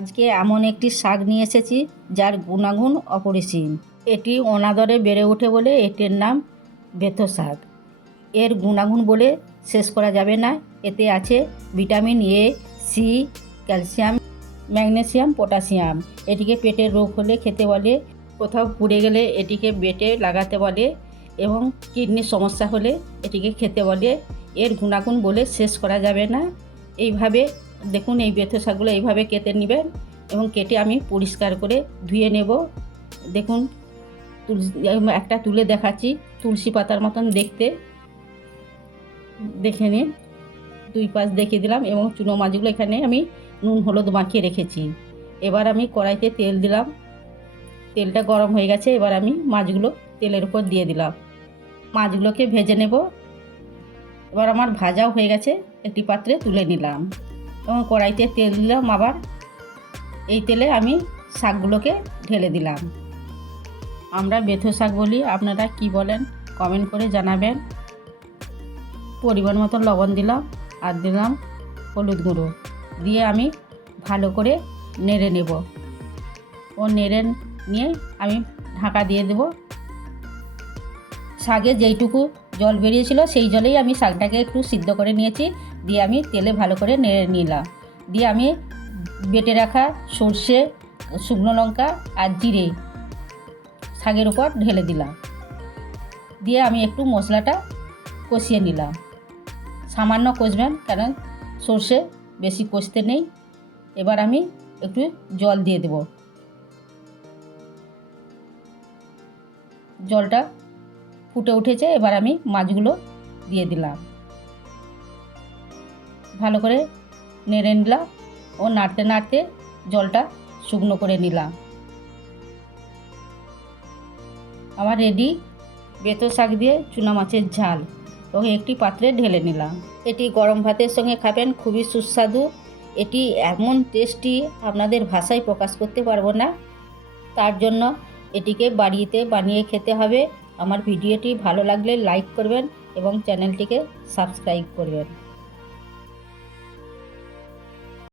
আজকে এমন একটি শাক নিয়ে এসেছি, যার গুণাগুণ অপরিসীম। এটি অনাদরে বেড়ে ওঠে বলে এটির নাম বেথো শাক। এর গুণাগুণ বলে শেষ করা যাবে না। এতে আছে vitamin A, C, calcium, magnesium, potassium. এটিকে পেটের রোগ হলে খেতে বলে, কোথাও পুড়ে গেলে এটিকে বেটে লাগাতে বলে এবং কিডনির সমস্যা হলে এটিকে খেতে বলে। এর গুণাগুণ বলে শেষ করা যাবে না। এইভাবে দেখুন এই বেথো শাকগুলো এইভাবে কেটে নেবেন এবং কেটে আমি পরিষ্কার করে ধুয়ে নেব। দেখুন, তুলসী একটা তুলে দেখাচ্ছি, তুলসী পাতার মতন দেখতে। দেখে নিন, দুই পাশ দেখিয়ে দিলাম এবং চুনো মাছগুলো এখানে আমি নুন, হলুদ মাখিয়ে রেখেছি। এবার আমি কড়াইতে তেল দিলাম। তেলটা গরম হয়ে গেছে, এবার আমি মাছগুলো তেলের উপর দিয়ে দিলাম। মাছগুলোকে ভেজে নেব। এবার আমার ভাজাও হয়ে গেছে, একটি পাত্রে তুলে নিলাম। এবং কড়াইতে তেল দিলাম আবার। এই তেলে আমি শাকগুলোকে ঢেলে দিলাম। আমরা বেথো শাক বলি, আপনারা কি বলেন কমেন্ট করে জানাবেন। পরিমাণ মতো লবণ দিলাম আর দিলাম হলুদ গুঁড়ো। দিয়ে আমি ভালো করে নেড়ে নেব। ও নেড়ে নিয়ে আমি ঢাকা দিয়ে দেব। শাকে যেইটুকু জল বেরিয়েছিল, সেই জলেই আমি শাকটাকে একটু সিদ্ধ করে নিয়েছি। দিয়ে আমি তেলে ভালো করে নেড়ে নিলাম। দিয়ে আমি বেটে রাখা সর্ষে, শুকনো লঙ্কা আর জিরে শাকের উপর ঢেলে দিলাম। দিয়ে আমি একটু মশলাটা কষিয়ে নিলাম। সামান্য কষবেন, কারণ সর্ষে বেশি কষতে নেই। এবার আমি একটু জল দিয়ে দেব। জলটা ফুটে উঠেছে, এবার আমি মাছগুলো দিয়ে দিলাম। ভালো করে নেড়ে নিলাম ও নাড়তে নাড়তে জলটা শুকনো করে নিলাম। আমার রেডি বেতো শাক দিয়ে চুনা মাছের ঝাল। এবং একটি পাত্রে ঢেলে নিলাম। এটি গরম ভাতের সঙ্গে খাবেন, খুবই সুস্বাদু। এটি এমন টেস্টি, আপনাদের ভাষায় প্রকাশ করতে পারব না। তার জন্য এটিকে বাড়িতে বানিয়ে খেতে হবে। আমার ভিডিওটি ভালো লাগলে লাইক করবেন এবং চ্যানেলটিকে সাবস্ক্রাইব করবেন।